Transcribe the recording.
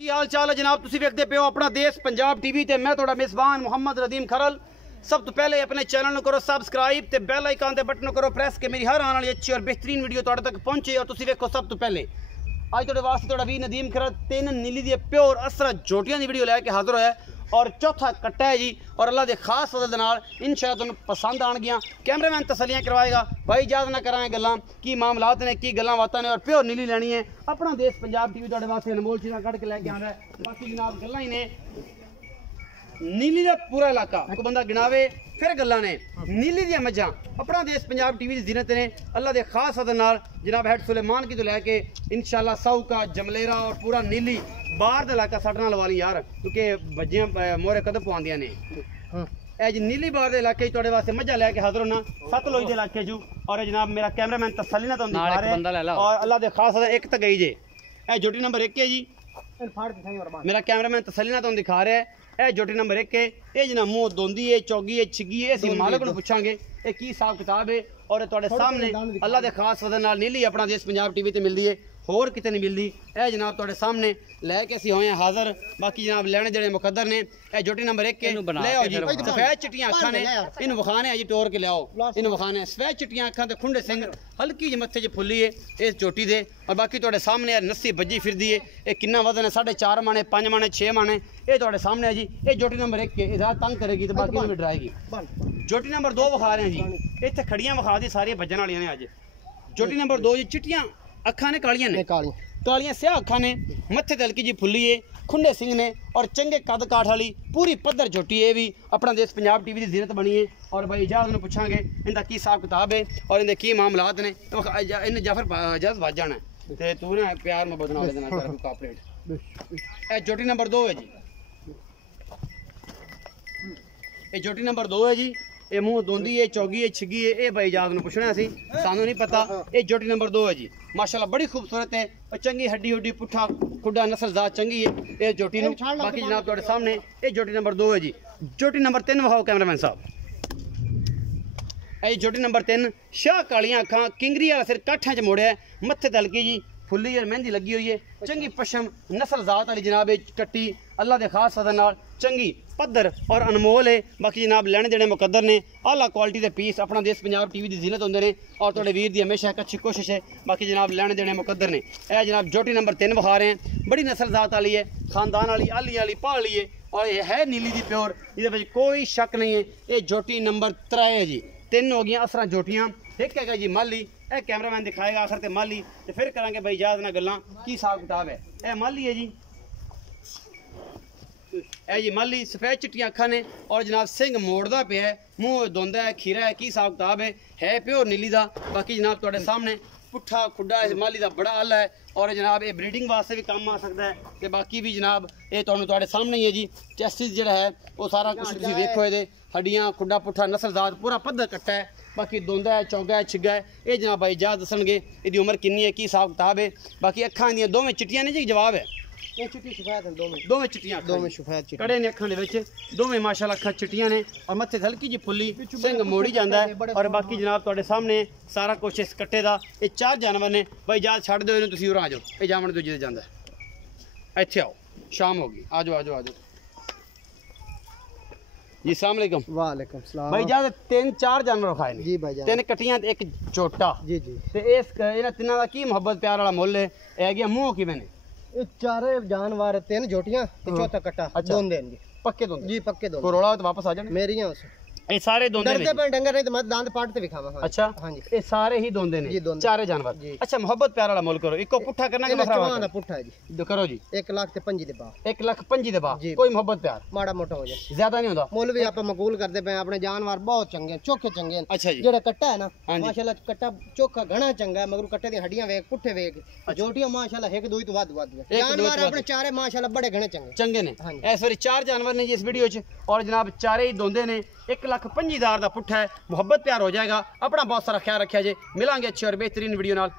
की हाल चाल है जनाब, तुसी वेखदे पे हो अपना देश पंजाब टीवी ते मैं थोड़ा मेज़बान मुहम्मद रदीम खरल। सब तो पहले अपने चैनल करो सब्सक्राइब ते बेल आइकन ते बटन करो प्रेस के मेरी हर आने वाली अच्छी और बेहतरीन वीडियो तुहाडे तक पहुंचे और तुसी वेखो सब तो पहले। अज तुहाडे वास्ते तुहाडा वी नदीम खरल तीन नीली दी प्योर असरा जोटियां दी वीडियो लैके हाजिर होया और चौथा कट्टा है जी। और अल्लाह के खास फजल दे नाल इंशाअल्लाह तुहानू पसंद आन गियां। कैमरामैन तसलियां करवाएगा, भाई इजाजत ना कराएं गल्लां की मामलात ने की गल्लां बातां ने और प्योर नीली लैनी है। अपना देश पंजाब टीवी तुहाडे वास्ते अनमोल चीज़ां कढ़ के लैके आंदा है। बाकी जनाब गल्लां ही ने नीली का पूरा इलाका को बंदा गिनावे फिर गल्लां ने नीली दी मझां अपना देश पंजाब टीवी की जीनत ने अल्लाह के खास फजल नाल जनाब हैड सुलेमान की तो लैके इंशाअल्लाह साऊ का जमलेरा और पूरा नीली बाहर का इलाका साढ़े नाल वाली यार क्योंकि बज्जियां मोहरे कदम पवांदियां ने। जी नीली बाहर के इलाके तुहाडे वास्ते मझां लैके हाजिर होना सतलुज के इलाके चू। और जनाब मेरा कैमरामैन तसल्ली ना तुहानू दिखा रहा है और अल्लाह के खास फजल एक तक गई जे ए जोटी नंबर 1 है जी। मेरा कैमरामैन तसल्ली ना तुहानू दिखा रहा है ए जोटी नंबर 1 है। ये जना मुँह दोंदी है चौगी है छिगी है असीं मालक नूं पुछांगे ये की हिसाब किताब है। और तुहाडे सामने अल्लाह के खास फजल नाल नीली अपना देश पंजाब टीवी ते मिलदी है, होर किते नहीं मिलती। ए जनाब तुहाडे सामने लैके असीं होए हैं हाज़र। बाकी जनाब लैने जेड़े मुकद्दर ने ए जोटी नंबर 1 के ले आओ जी। सफेद चिट्टियां अखां ने इन्हूं विखाने है जी टोर के लियाओ इन्हूं विखाने सफेद चिट्टियां अखां ते खुंडे सिंह हल्की जी मत्थे च फुल्ली है इस जोटी दे। और बाकी तुहाडे सामने यार नस्सी बज्जी फिरदी है ये किन्ना वजन है 4.5 माने 5 माने 6 माने ये तुहाडे सामने है जी। ये जोटी नंबर 1 के ज़्यादा तंग करेगी तो बाकी भी डराएगी। जोटी नंबर 2 विखा रहे हैं जी, इत्थे खड़ियां विखा दी सारियां बज्जण वालियां ने अज। जोटी नंबर 2 जी चिट्टियां अखां ने कालियां ने कालियां स्याह अखां ने मत्थे ते हल्की जी फुल्ली है खुंडे सिंह ने और चंगे कद काठ वाली पूरी पद्धर जोटी है भी अपना देश पंजाब टीवी की जीनत बनी है। और भाई इजाज़त नूं पुछांगे इनका की हिसाब किताब है और इनके की मामलात ने। इन्हें जाफर जज बज जाना ते तू ना प्यार में बदना देना कर कॉपरेट। ए जोटी नंबर 2 है जी, ये जोटी नंबर 2 है जी। ये मुँह दोंदी है चौगी है छिगी है ये भाई इजाज़त नूं पुछना सी सानू नहीं पता। ये जोटी नंबर 2 है जी, माशाल्लाह बड़ी खूबसूरत है और चंगी हड्डी हुड्डी पुट्ठा खुड्डा नस्लजात चंगी है ये जोटी नूं। बाकी जनाब तुहाडे सामने ये जोटी नंबर 2 है जी। जोटी नंबर 3 विखाओ कैमरामैन साहब। ये जोटी नंबर 3 शाह कालियां अखां किंगरी वाला सिर काठियां च मोड़िया मत्थे ते हल्की जी फुल्ली और मेहंदी लगी हुई है चंगी पशम नस्लजात वाली जनाब कट्टी अल्लाह के खास फजल नाल चंगी पद्धर और अनमोल है। बाकी जनाब लैने देने मुकद्दर ने आला क्वालिटी के पीस अपना देश पंजाब टीवी की जीनत होंदे ने और तुहाडे वीर दी हमेशा एक अच्छी कोशिश है। बाकी जनाब लैने देने मुकद्दर ने यह जनाब जोटी नंबर 3 विखा रहे हैं बड़ी नस्लजात वाली है खानदान वाली आली वाली पहाड़ी है और ये है नीली दी प्योर ये कोई शक नहीं है। ये जोटी नंबर 3 है जी। 3 हो गई असरा जोटियां एक है जी माली ए कैमरामैन दिखाएगा आखिर ते माली तो फिर करांगे भाई इजाज़त ना गल्लां की हिसाब किताब है। ए माली है जी, ए जी माली सफेद चिट्टियां अखां ने और जनाब सिंह मोड़दा पे है मुँह धोंदा है खीरा है की हिसाब किताब है प्योर नीली दा। बाकी जनाब तुहाडे सामने पुट्ठा खुड्डा इस माली का बड़ा हल है और जनाब ये ब्रीडिंग वास्ते भी काम आ सकता है। तो बाकी भी जनाब ये तुहाडे सामने ही है जी। चेस्टिस जिहड़ा है वो सारा कुछ तुसीं देखो ये हड्डियां खुड्डा पुट्ठा नस्लजात पूरा पद्धर कट्टा है। बाकी दोंदा है चौगा है छिगा है ये जनाब भाई इजाज़त दसणगे इसकी उम्र कितनी है की हिसाब किताब है। बाकी अखां दियां दोवें चिट्टियां ने जी जवाब है ये चिट्टी सफेद है दोवें चिट्टियां दोवें सफेद कड़े ने अखां दे विच दोवें माशाल्लाह अखां चिट्टियां ने और मत्थे हल्की जी फुल्ली सिंह मोड़ी जांदा है। और बाकी जनाब तुहाडे सामने सारा कुछ इस कट्टे दा ये 4 जानवर ने भाई इजाज़त छड्ड दिओ इन्हूं तुसीं उरां आ जाओ ये जामण दूजे ते जांदा है इत्थे आओ शाम हो गई आ जाओ आ जाओ आ जाओ जी। अस्सलाम वालेकुम। वालेकुम सलाम भाई इजाज़त 3-4 जानवर खाए ने जी भाई जान 3 कट्टियां ते एक चोटा जी जी ते इस इन्हां तिन्हां दा की मोहब्बत प्यार वाला मुੱਲ है ए गया मुंह किवें ने ये 4 जानवर 3 जोटियां ते चौथा कट्टा दोंदे जी पक्के दोंदे जी पक्के दोंदे कोरोड़ा तो वापस आ जाने मेरियां उस ये सारे दोंदे ने डरदे पे डंगर नहीं तो मैं दांत पाट ते विखावा। अच्छा हां जी ये सारे ही दोंदे ने जी दोंदे चारे जानवर। अच्छा मोहब्बत प्यार वाला मुੱਲ करो इको पुट्ठा करना के बखरा दा पुट्ठा है जी करो जी 1 लाख ते 5 दे बा 1 लाख 5 दे बा कोई मोहब्बत प्यार माड़ा मोटा हो जाए ज्यादा नहीं होता मुੱਲ भी आप मकबूल करते पे अपने जानवर बहुत चंगे चोखे चंगे। अच्छा जी जेड़ा कट्टा है ना माशाल्लाह कट्टा चोखा घना चंगा है मगर कट्टे दी हड्डियां वेख पुट्ठे वेख जोटियां माशाल्लाह एक दो ही तो वध जानवर अपने चारे माशाल्लाह बड़े घने चंगे ने। इस बारी 4 जानवर ने जी इस वीडियो च और जनाब चारे ही दोंदे ने 1,25,000 का पुट्ठा है। मोहब्बत प्यार हो जाएगा। अपना बहुत सारा ख्याल रखा जे मिलांगे अच्छी और बेहतरीन वीडियो नाल।